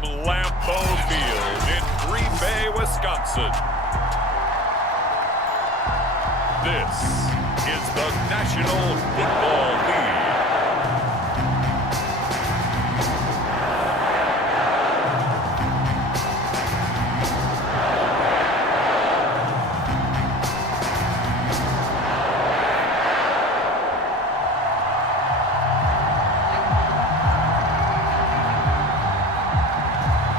from Lambeau Field in Green Bay, Wisconsin. This is the National Football League.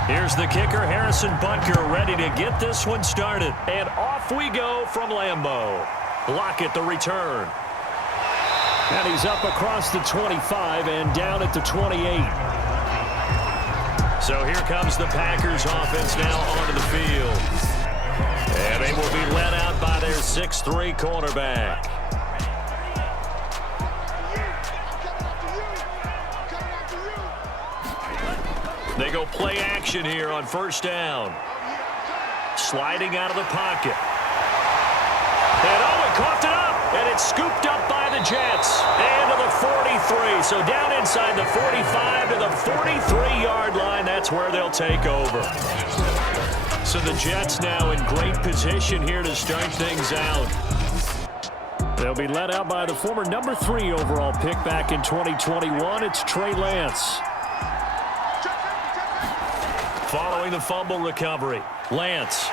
Here's the kicker, Harrison Butker, ready to get this one started. And off we go from Lambeau. Lockett the return. And he's up across the 25 and down at the 28. So here comes the Packers offense now onto the field. And they will be led out by their 6'3" cornerback. They go play action here on first down. Sliding out of the pocket. And he coughed it up. And it's scooped up by the Jets. And to the 43. So down inside the 45 to the 43-yard line. That's where they'll take over. So the Jets now in great position here to start things out. They'll be led out by the former number 3 overall pick back in 2021. It's Trey Lance. Following the fumble recovery, Lance.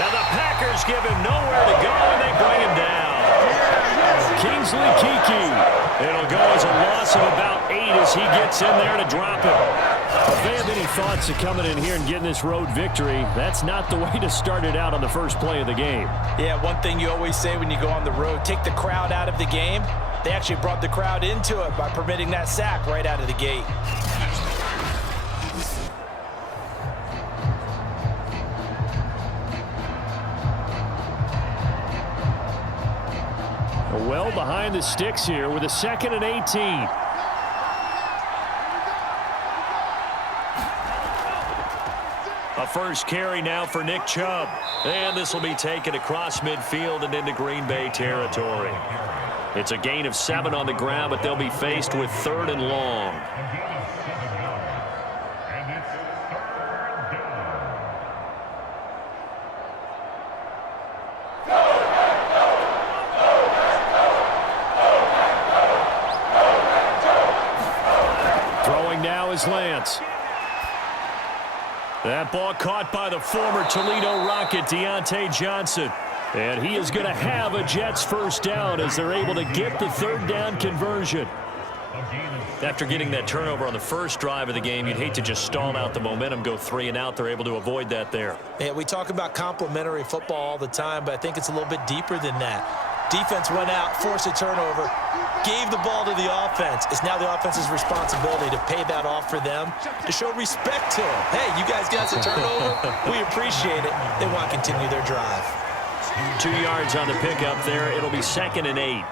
Now the Packers give him nowhere to go, and they bring him down. Kingsley Keke. It'll go as a loss of about 8 as he gets in there to drop it. If they have any thoughts of coming in here and getting this road victory, that's not the way to start it out on the first play of the game. Yeah, one thing you always say when you go on the road, take the crowd out of the game. They actually brought the crowd into it by permitting that sack right out of the gate. Well behind the sticks here with a 2nd and 18. A first carry now for Nick Chubb. And this will be taken across midfield and into Green Bay territory. It's a gain of 7 on the ground, but they'll be faced with 3rd and long. Lance. That ball caught by the former Toledo Rocket, Deontay Johnson. And he is going to have a Jets first down as they're able to get the 3rd down conversion. After getting that turnover on the first drive of the game, you'd hate to just stall out the momentum, go 3 and out. They're able to avoid that there. Yeah, we talk about complementary football all the time, but I think it's a little bit deeper than that. Defense went out, forced a turnover, gave the ball to the offense. It's now the offense's responsibility to pay that off for them, to show respect to them. Hey, you guys got us a turnover. We appreciate it. They want to continue their drive. 2 yards on the pickup there. It'll be 2nd and 8.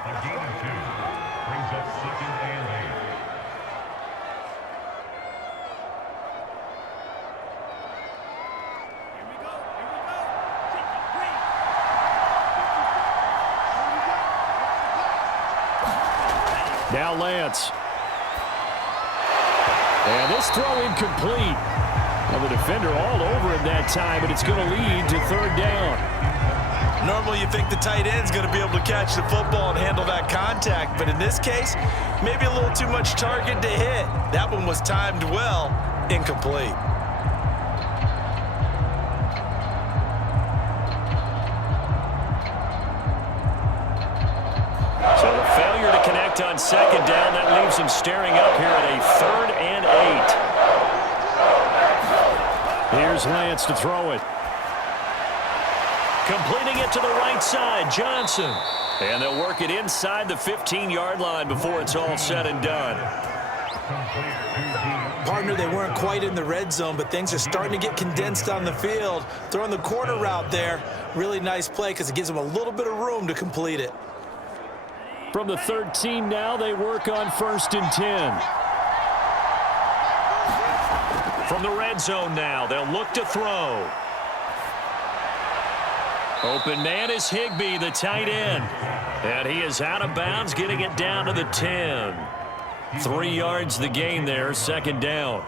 Now Lance. And this throw incomplete. Well, the defender all over him that time, but it's going to lead to 3rd down. Normally you think the tight end's going to be able to catch the football and handle that contact, but in this case, maybe a little too much target to hit. That one was timed well, incomplete. So the failure to connect on 2nd down, that leaves him staring up here at a 3rd and 8. Here's Lance to throw it. Completing it to the right side, Johnson. And they'll work it inside the 15-yard line before it's all said and done. Partner, they weren't quite in the red zone, but things are starting to get condensed on the field. Throwing the corner route there, really nice play because it gives them a little bit of room to complete it. From the 13 now, they work on 1st and 10. From the red zone now, they'll look to throw. Open man is Higbee, the tight end. And he is out of bounds, getting it down to the 10. 3 yards the gain there, 2nd down.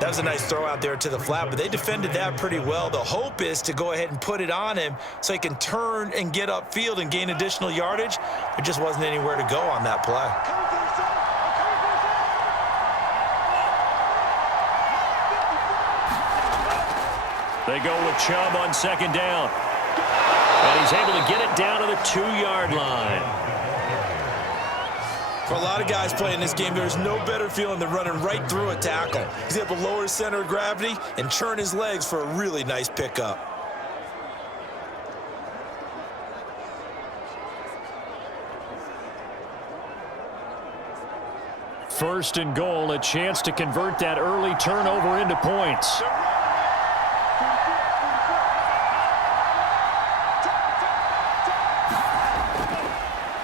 That was a nice throw out there to the flat, but they defended that pretty well. The hope is to go ahead and put it on him so he can turn and get upfield and gain additional yardage. There just wasn't anywhere to go on that play. They go with Chubb on second down. And he's able to get it down to the 2-yard line. For a lot of guys playing this game, there's no better feeling than running right through a tackle. He's able to lower his center of gravity and churn his legs for a really nice pickup. First and goal, a chance to convert that early turnover into points.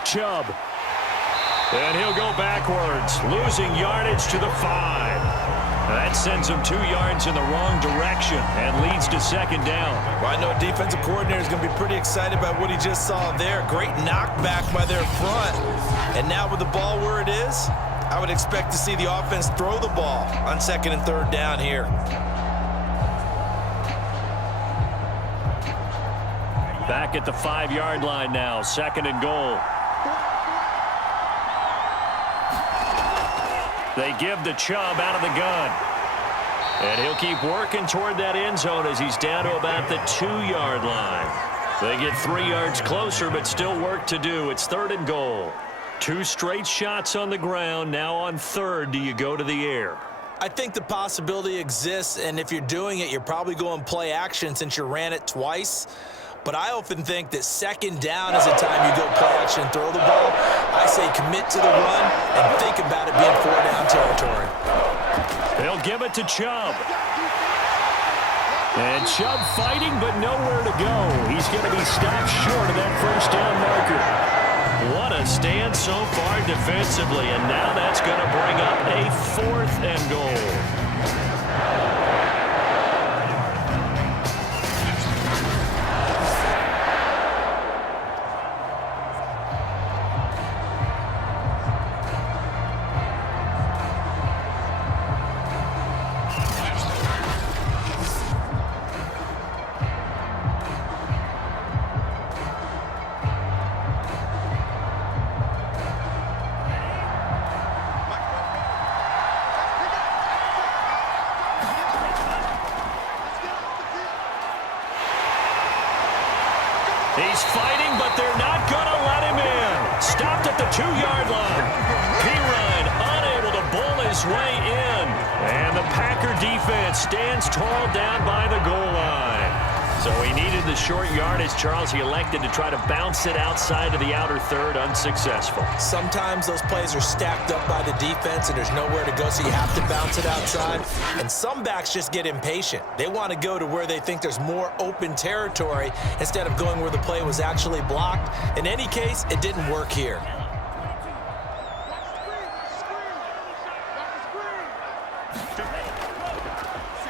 Chubb. And he'll go backwards, losing yardage to the 5. That sends him 2 yards in the wrong direction and leads to second down. Well, I know a defensive coordinator is going to be pretty excited about what he just saw there. Great knockback by their front. And now with the ball where it is, I would expect to see the offense throw the ball on second and third down here. Back at the 5-yard line now, second and goal. They give the Chubb out of the gun. And he'll keep working toward that end zone as he's down to about the 2-yard line. They get 3 yards closer, but still work to do. It's third and goal. 2 straight shots on the ground. Now on third, do you go to the air? I think the possibility exists, and if you're doing it, you're probably going play action since you ran it twice. But I often think that second down is a time you go play action and throw the ball. I say commit to the run and think about it being 4-down territory. They'll give it to Chubb. And Chubb fighting, but nowhere to go. He's going to be stopped short of that first down marker. What a stand so far defensively, and now that's going to bring up a 4th and goal. He's fighting, but they're not going to let him in. Stopped at the 2-yard line. Pirine unable to bull his way in. And the Packer defense stands tall down by the goal line. So he needed the short yardage, Charles. He elected to try to bounce it outside of the outer third, unsuccessful. Sometimes those plays are stacked up by the defense and there's nowhere to go, so you have to bounce it outside. And some backs just get impatient. They want to go to where they think there's more open territory instead of going where the play was actually blocked. In any case, it didn't work here.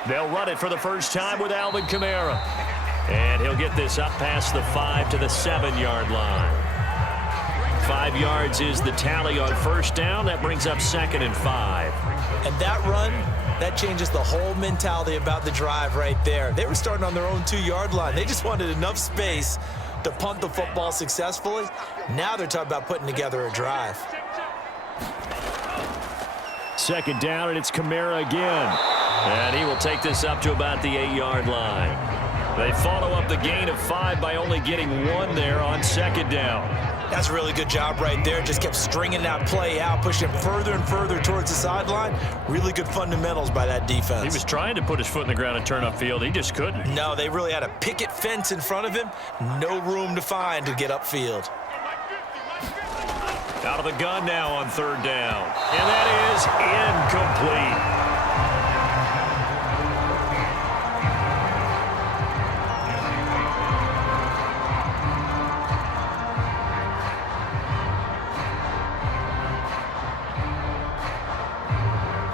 They'll run it for the first time with Alvin Kamara. And he'll get this up past the 5 to the 7-yard line. 5 yards is the tally on first down. That brings up second and 5. And that run, that changes the whole mentality about the drive right there. They were starting on their own 2-yard line. They just wanted enough space to punt the football successfully. Now they're talking about putting together a drive. Second down, and it's Kamara again. And he will take this up to about the 8-yard line. They follow up the gain of 5 by only getting 1 there on second down. That's a really good job right there. Just kept stringing that play out, pushing further and further towards the sideline. Really good fundamentals by that defense. He was trying to put his foot in the ground and turn upfield. He just couldn't. No, they really had a picket fence in front of him. No room to find to get upfield. Out of the gun now on third down. And that is incomplete.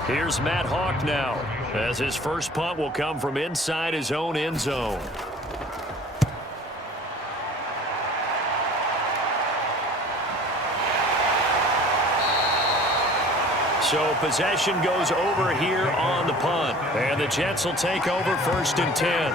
Here's Matt Hawk now, as his first punt will come from inside his own end zone. So possession goes over here on the the punt. And the Jets will take over 1st and 10.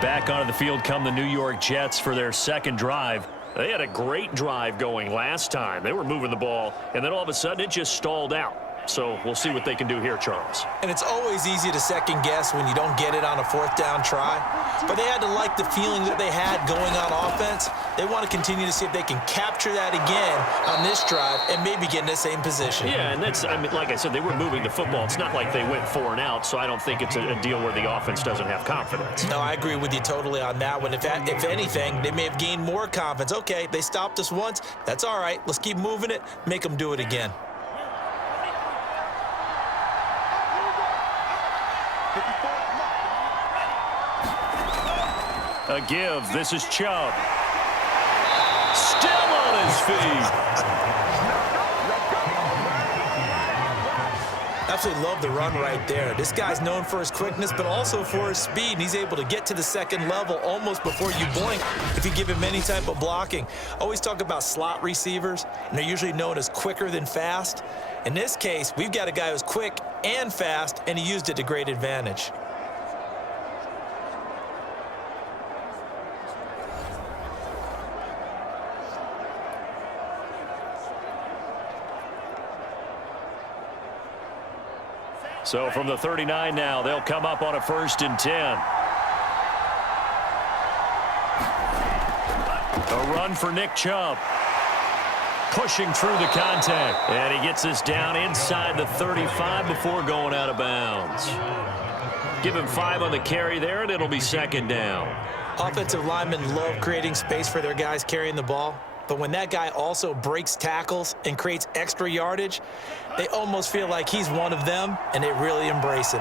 Back onto the field come the New York Jets for their second drive. They had a great drive going last time. They were moving the ball, and then all of a sudden it just stalled out. So we'll see what they can do here, Charles. And it's always easy to second guess when you don't get it on a 4th down try. But they had to like the feeling that they had going on offense. They want to continue to see if they can capture that again on this drive and maybe get in the same position. Yeah, and that's, I mean, like I said, they were moving the football. It's not like they went 4 and out, so I don't think it's a deal where the offense doesn't have confidence. No, I agree with you totally on that one. If anything, they may have gained more confidence. Okay, they stopped us once. That's all right. Let's keep moving it. Make them do it again. A give. This is Chubb. Still on his feet. Absolutely love the run right there. This guy's known for his quickness, but also for his speed. And he's able to get to the second level almost before you blink if you give him any type of blocking. Always talk about slot receivers, and they're usually known as quicker than fast. In this case, we've got a guy who's quick and fast, and he used it to great advantage. So from the 39 now, they'll come up on a 1st and 10. A run for Nick Chubb. Pushing through the contact. And he gets this down inside the 35 before going out of bounds. Give him 5 on the carry there, and it'll be 2nd down. Offensive linemen love creating space for their guys carrying the ball. But when that guy also breaks tackles and creates extra yardage, they almost feel like he's one of them, and they really embrace him.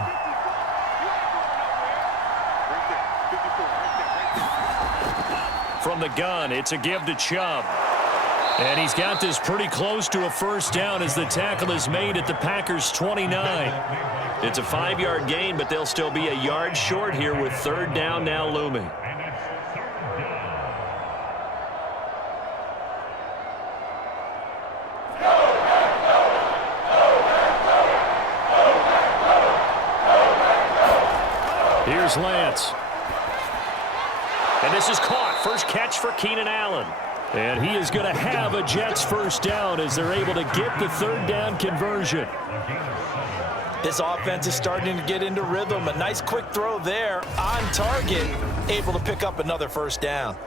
From the gun, it's a give to Chubb. And he's got this pretty close to a 1st down as the tackle is made at the Packers' 29. It's a 5-yard gain, but they'll still be a yard short here with 3rd down now looming. Here's Lance. And this is caught. First catch for Keenan Allen. And he is going to have a Jets 1st down as they're able to get the 3rd down conversion. This offense is starting to get into rhythm. A nice quick throw there on target, able to pick up another 1st down.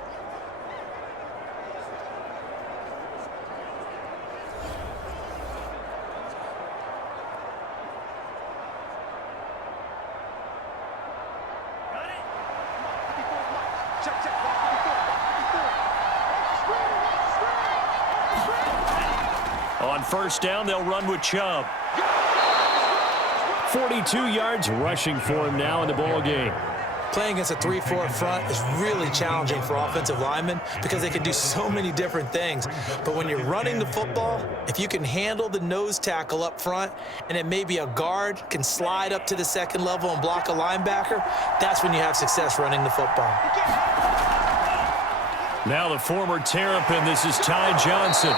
On 1st down, they'll run with Chubb. 42 yards rushing for him now in the ball game. Playing against a 3-4 front is really challenging for offensive linemen because they can do so many different things. But when you're running the football, if you can handle the nose tackle up front and then maybe a guard can slide up to the 2nd level and block a linebacker, that's when you have success running the football. Now the former Terrapin, this is Ty Johnson.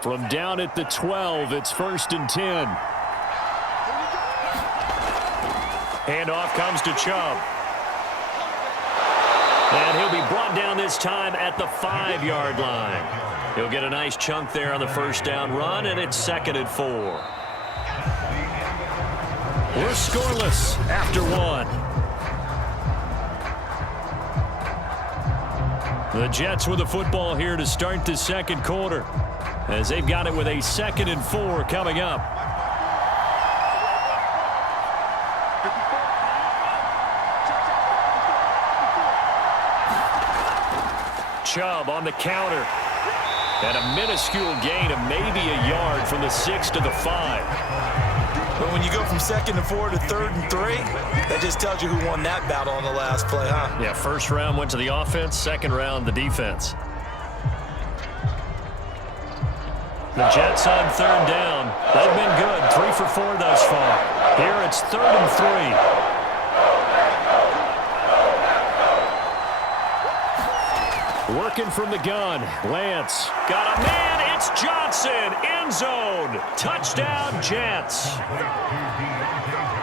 From down at the 12, it's 1st and 10. Handoff comes to Chubb. And he'll be brought down this time at the 5-yard line. He'll get a nice chunk there on the 1st down run, and it's 2nd and 4. We're scoreless after 1. The Jets with the football here to start the 2nd quarter, as they've got it with a 2nd and 4 coming up. Chubb on the counter. And a minuscule gain of maybe a yard from the 6 to the 5. But when you go from 2nd and 4 to 3rd and 3, that just tells you who won that battle on the last play, huh? Yeah, 1st round went to the offense, 2nd round the defense. The Jets on 3rd down. They've been good, 3 for 4 thus far. Here it's 3rd and 3. Working from the gun. Lance got a man. It's Johnson. End zone. Touchdown, Jets.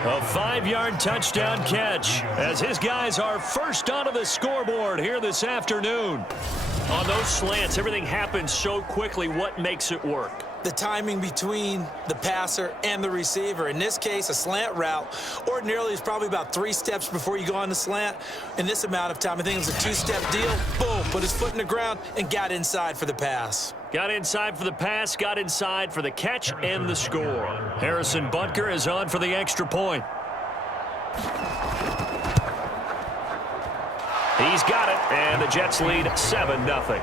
A 5-yard touchdown catch as his guys are first onto the scoreboard here this afternoon. On those slants, everything happens so quickly. What makes it work? The timing between the passer and the receiver. In this case, a slant route ordinarily is probably about 3 steps before you go on the slant. In this amount of time, I think it was a 2-step deal. Boom, put his foot in the ground and got inside for the pass. Got inside for the pass, got inside for the catch and the score. Harrison Butker is on for the extra point. He's got it, and the Jets lead 7-0.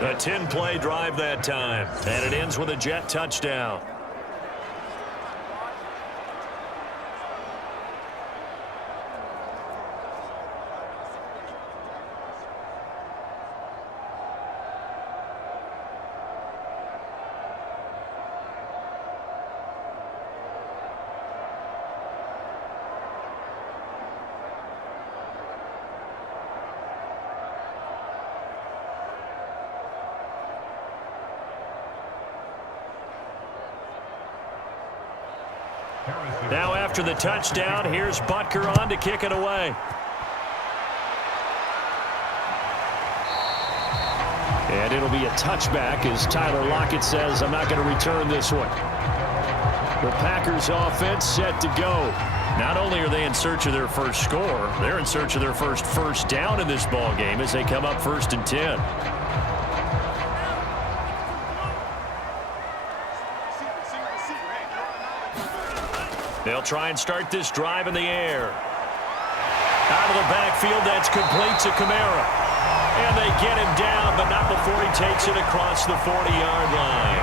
A 10-play drive that time, and it ends with a Jet touchdown. Now after the touchdown, here's Butker on to kick it away. And it'll be a touchback as Tyler Lockett says, I'm not going to return this one. The Packers offense set to go. Not only are they in search of their first score, they're in search of their first down in this ball game as they come up 1st and 10. They'll try and start this drive in the air. Out of the backfield, that's complete to Kamara. And they get him down, but not before he takes it across the 40-yard line.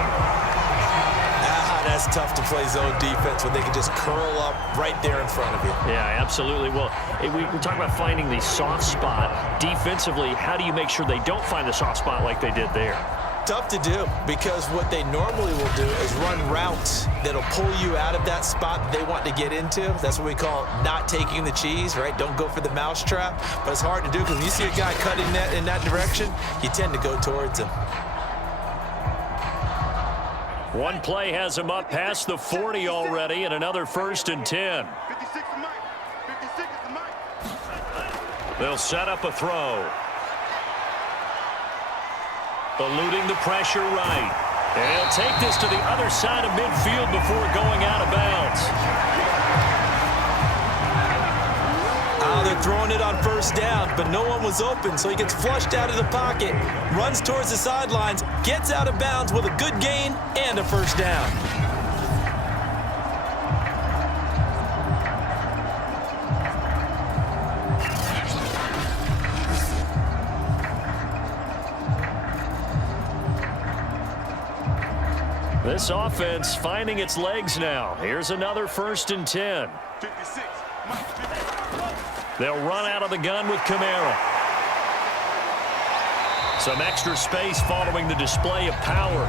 That's tough to play zone defense when they can just curl up right there in front of you. Yeah, absolutely. Well, we talk about finding the soft spot. Defensively, how do you make sure they don't find the soft spot like they did there? Tough to do, because what they normally will do is run routes that'll pull you out of that spot that they want to get into. That's what we call not taking the cheese, right? Don't go for the mousetrap. But it's hard to do because when you see a guy cutting that in that direction, you tend to go towards him. One play has him up past the 40 already, and another 1st and 10. They'll set up a throw. Eluding the pressure right. And he'll take this to the other side of midfield before going out of bounds. They're throwing it on 1st down, but no one was open, so he gets flushed out of the pocket, runs towards the sidelines, gets out of bounds with a good gain and a 1st down. This offense finding its legs now. Here's another 1st and 10. 56. They'll run out of the gun with Kamara. Some extra space following the display of power.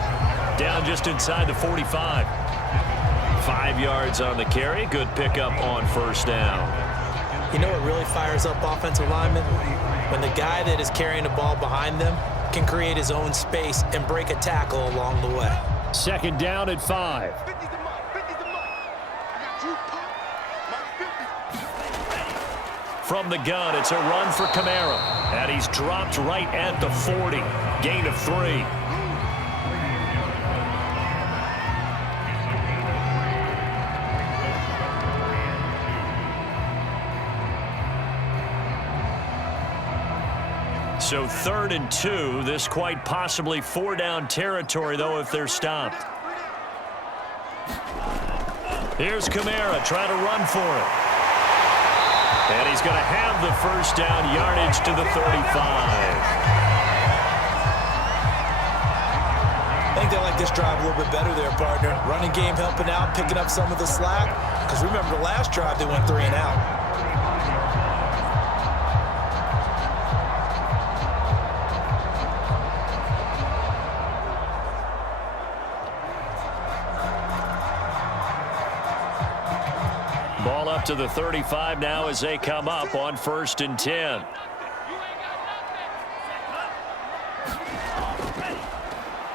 Down just inside the 45. 5 yards on the carry. Good pickup on 1st down. You know what really fires up offensive linemen? When the guy that is carrying the ball behind them can create his own space and break a tackle along the way. 2nd down at 5. From the gun, it's a run for Kamara. And he's dropped right at the 40. Gain of 3. So 3rd and 2. This quite possibly 4-down territory, though, if they're stopped. Here's Kamara trying to run for it. And he's going to have the 1st down, yardage to the 35. I think they like this drive a little bit better there, partner. Running game helping out, picking up some of the slack. Because remember, the last drive they went 3 and out. Ball up to the 35 now as they come up on 1st and 10.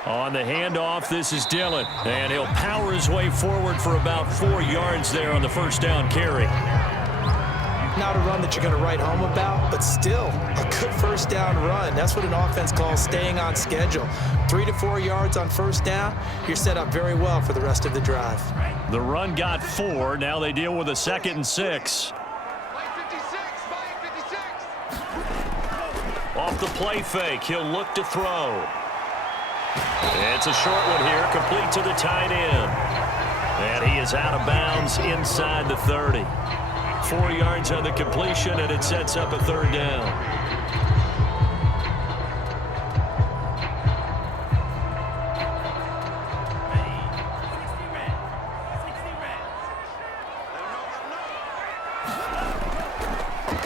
On the handoff, this is Dillon, and he'll power his way forward for about 4 yards there on the first down carry. Not a run that you're going to write home about, but still a good first down run. That's what an offense calls staying on schedule. 3 to 4 yards on first down, you're set up very well for the rest of the drive. The run got 4. Now they deal with a 2nd and 6. Off the play fake, he'll look to throw. It's a short one here, complete to the tight end. And he is out of bounds inside the 30. 4 yards on the completion, and it sets up a 3rd down.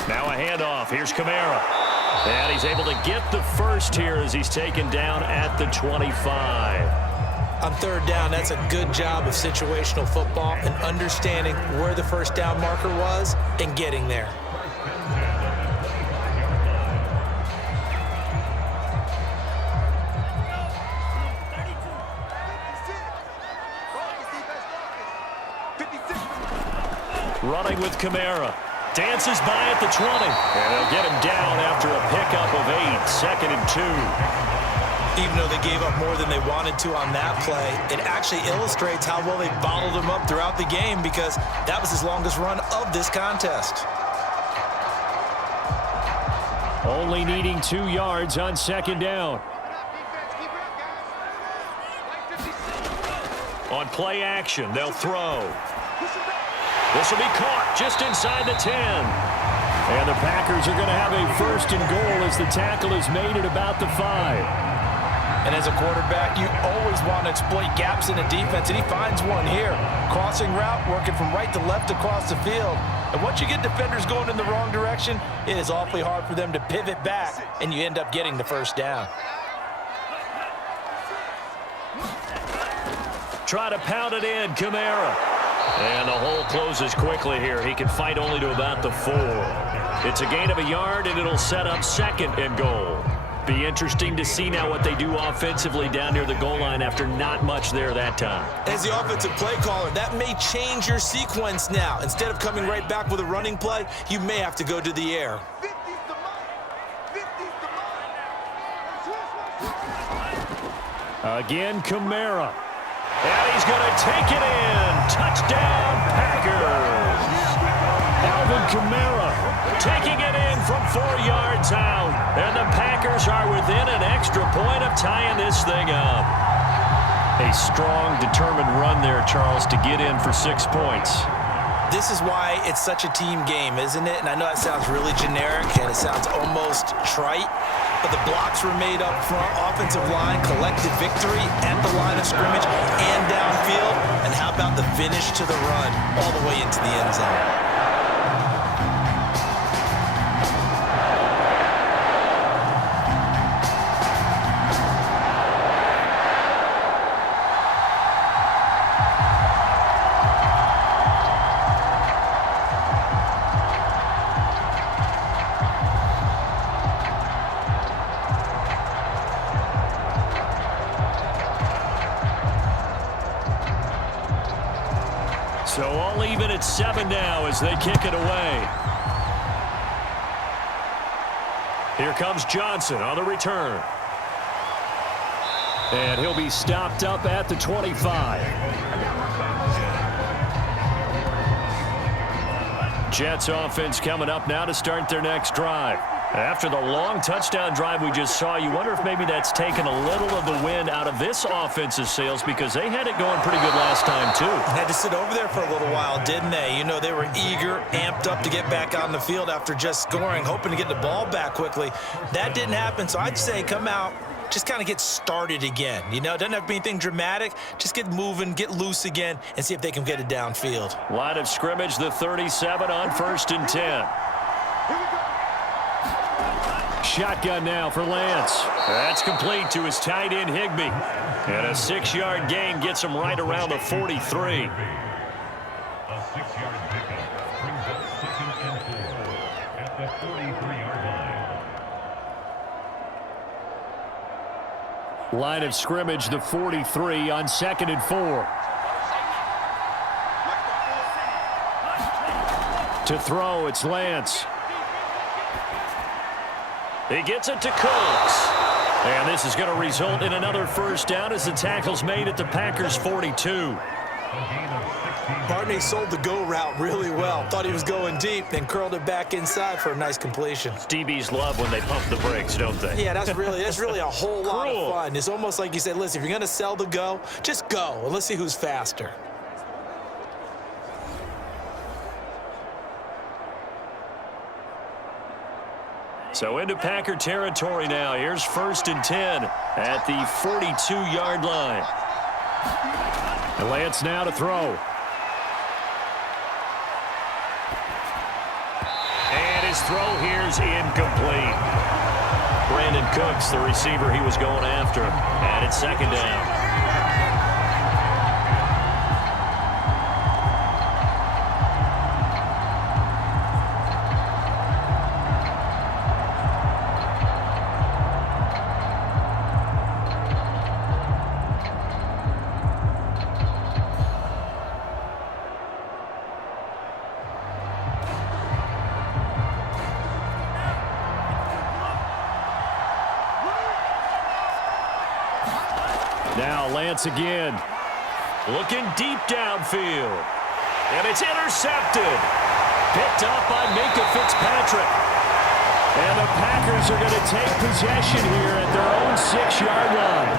Now a handoff. Here's Kamara. And he's able to get the first here as he's taken down at the 25. On 3rd down, that's a good job of situational football and understanding where the first down marker was and getting there. Running with Kamara. Dances by at the 20. And they'll get him down after a pickup of 8. 2nd and 2. Even though they gave up more than they wanted to on that play, it actually illustrates how well they bottled him up throughout the game because that was his longest run of this contest. Only needing 2 yards on 2nd down. On play action, they'll throw. This will be caught just inside the 10. And the Packers are going to have a 1st and goal as the tackle is made at about the 5. And as a quarterback, you always want to exploit gaps in the defense, and he finds one here. Crossing route, working from right to left across the field. And once you get defenders going in the wrong direction, it is awfully hard for them to pivot back, and you end up getting the first down. Try to pound it in, Kamara. And the hole closes quickly here. He can fight only to about the 4. It's a gain of a yard, and it'll set up 2nd and goal. Be interesting to see now what they do offensively down near the goal line after not much there that time. As the offensive play caller, that may change your sequence now. Instead of coming right back with a running play, you may have to go to the air. Again, Kamara. And he's going to take it in. Touchdown, Packers. Alvin Kamara taking it in from 4 yards out. And the Packers are within an extra point of tying this thing up. A strong, determined run there, Charles, to get in for 6 points. This is why it's such a team game, isn't it? And I know that sounds really generic and it sounds almost trite, but the blocks were made up front, offensive line, collected victory at the line of scrimmage and downfield. And how about the finish to the run all the way into the end zone? So all even at 7 now as they kick it away. Here comes Johnson on the return. And he'll be stopped up at the 25. Jets offense coming up now to start their next drive. After the long touchdown drive we just saw, you wonder if maybe that's taken a little of the wind out of this offense's sails because they had it going pretty good last time, too. Had to sit over there for a little while, didn't they? You know, they were eager, amped up to get back on the field after just scoring, hoping to get the ball back quickly. That didn't happen, so I'd say come out, just kind of get started again. You know, it doesn't have to be anything dramatic. Just get moving, get loose again, and see if they can get it downfield. Line of scrimmage, the 37 on 1st and 10. Shotgun now for Lance. That's complete to his tight end, Higbee. And a 6-yard gain gets him right around the 43. Brings up 2nd and 4 at the 43-yard line. Line of scrimmage, the 43 on 2nd and 4. To throw, it's Lance. He gets it to Cooks. And this is going to result in another first down as the tackle's made at the Packers' 42. Barney sold the go route really well. Thought he was going deep, then curled it back inside for a nice completion. DBs love when they pump the brakes, don't they? Yeah, that's really a whole lot of fun. It's almost like you said, listen, if you're going to sell the go, just go, and let's see who's faster. So into Packer territory now. Here's 1st and 10 at the 42-yard line. And Lance now to throw. And his throw here's incomplete. Brandon Cooks, the receiver he was going after. And it's 2nd down. Now Lance again. Looking deep downfield. And it's intercepted. Picked up by Minka Fitzpatrick. And the Packers are going to take possession here at their own 6-yard line.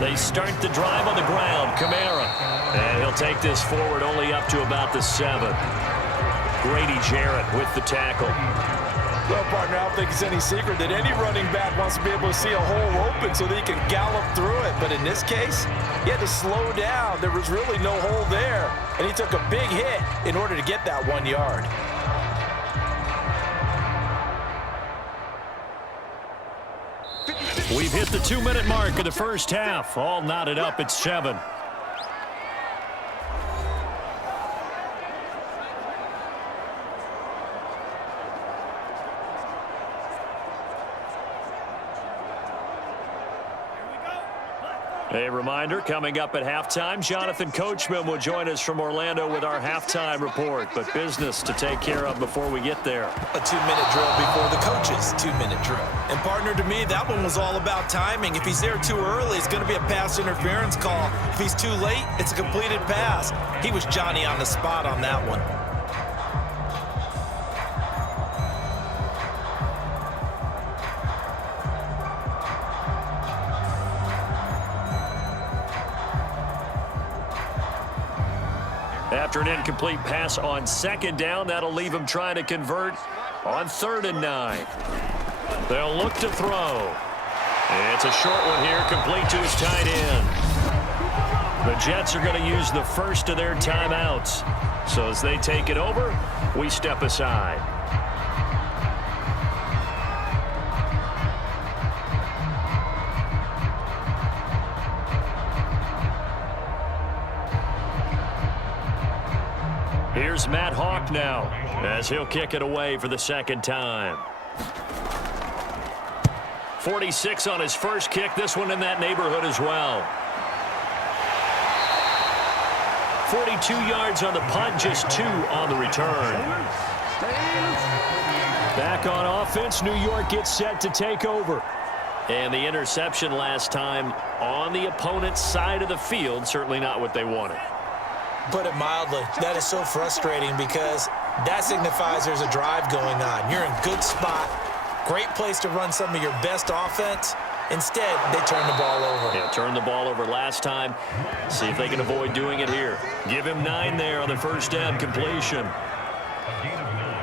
They start the drive on the ground. Kamara. And he'll take this forward only up to about the 7. Grady Jarrett with the tackle. Well, partner, I don't think it's any secret that any running back wants to be able to see a hole open so that he can gallop through it. But in this case, he had to slow down. There was really no hole there, and he took a big hit in order to get that 1 yard. We've hit the 2-minute mark of the first half. All knotted up at 7. A reminder, coming up at halftime, Jonathan Coachman will join us from Orlando with our halftime report, but business to take care of before we get there. A 2-minute drill before the coach's 2-minute drill. And partner, to me, that one was all about timing. If he's there too early, it's going to be a pass interference call. If he's too late, it's a completed pass. He was Johnny on the spot on that one. After an incomplete pass on 2nd down, that'll leave him trying to convert on 3rd and 9. They'll look to throw. It's a short one here, complete to his tight end. The Jets are going to use the first of their timeouts. So as they take it over, we step aside. Here's Matt Hawk now as he'll kick it away for the 2nd time. 46 on his first kick. This one in that neighborhood as well. 42 yards on the punt, just 2 on the return. Back on offense, New York gets set to take over. And the interception last time on the opponent's side of the field, certainly not what they wanted. Put it mildly, that is so frustrating because that signifies there's a drive going on. You're in good spot, great place to run some of your best offense. Instead, they turn the ball over. Yeah, turned the ball over last time. See if they can avoid doing it here. Give him 9 there on the first down completion. A gain of 9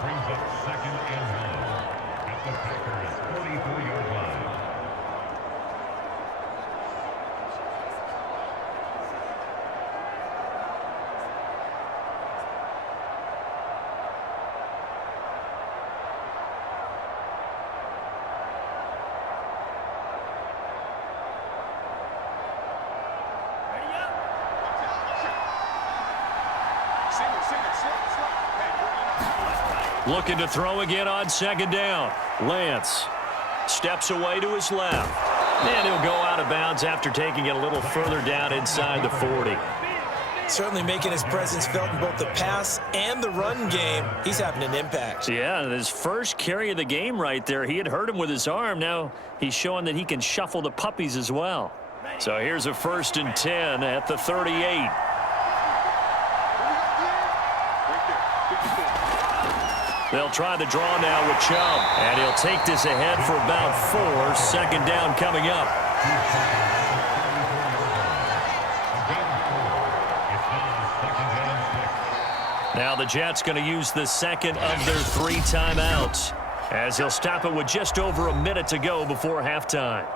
brings up 2nd and 1 at the Packers' 44-yard line. Looking to throw again on second down. Lance steps away to his left. And he'll go out of bounds after taking it a little further down inside the 40. Certainly making his presence felt in both the pass and the run game. He's having an impact. Yeah, and his first carry of the game right there, he had hurt him with his arm. Now he's showing that he can shuffle the puppies as well. So here's a 1st and 10 at the 38. They'll try the draw now with Chubb. And he'll take this ahead for about 4. Second down coming up. Now the Jets going to use the second of their 3 timeouts, as he'll stop it with just over a minute to go before halftime.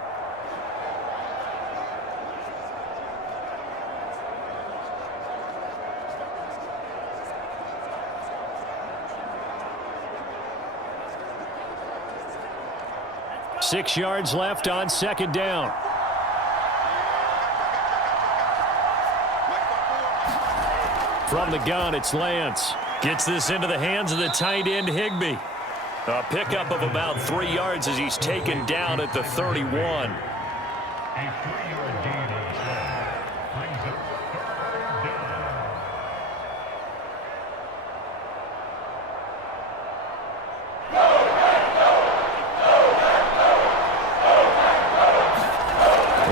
Six yards left on second down. From the gun, it's Lance. Gets this into the hands of the tight end, Higbee. A pickup of about 3 yards as he's taken down at the 31. A 3-yard gain on the play brings up 3rd down.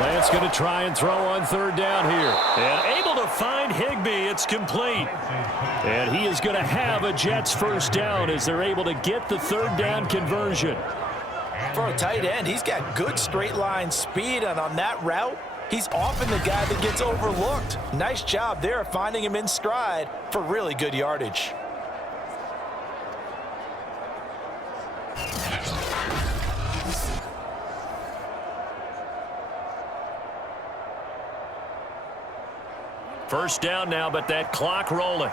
Lance going to try and throw on 3rd down here. And able to find Higbee. It's complete. And he is going to have a Jets 1st down as they're able to get the 3rd down conversion. For a tight end, he's got good straight line speed, and on that route, he's often the guy that gets overlooked. Nice job there finding him in stride for really good yardage. First down now, but that clock rolling.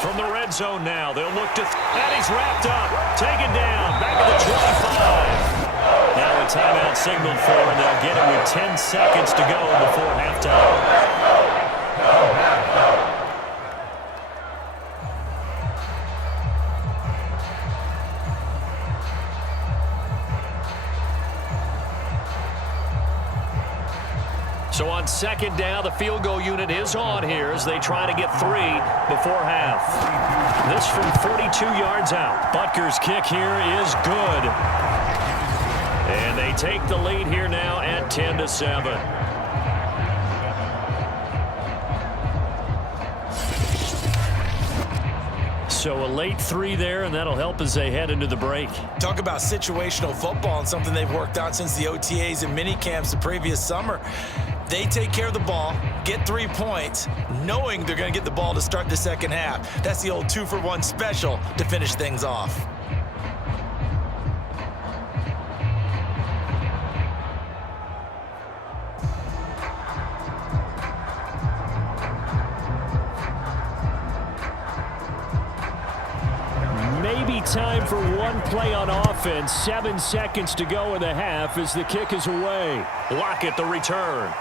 From the red zone now, they'll look to, and he's wrapped up, taken down, back at the 25. Now a timeout signaled for, and they'll get it with 10 seconds to go before halftime. So on second down, the field goal unit is on here as they try to get 3 before half. This from 42 yards out. Butker's kick here is good. And they take the lead here now at 10-7. So a late 3 there, and that'll help as they head into the break. Talk about situational football and something they've worked on since the OTAs and mini camps the previous summer. They take care of the ball, get 3 points, knowing they're going to get the ball to start the second half. That's the old 2-for-1 special to finish things off. Maybe time for one play on offense. 7 seconds to go in the half as the kick is away. Lockett the return.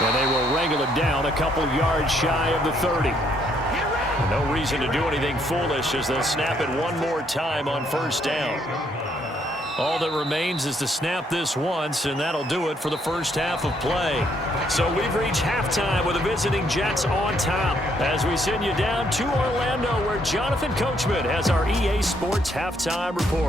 And they will wrangle it down a couple yards shy of the 30. No reason to do anything foolish as they'll snap it one more time on 1st down. All that remains is to snap this once, and that'll do it for the first half of play. So we've reached halftime with the visiting Jets on top as we send you down to Orlando, where Jonathan Coachman has our EA Sports Halftime Report.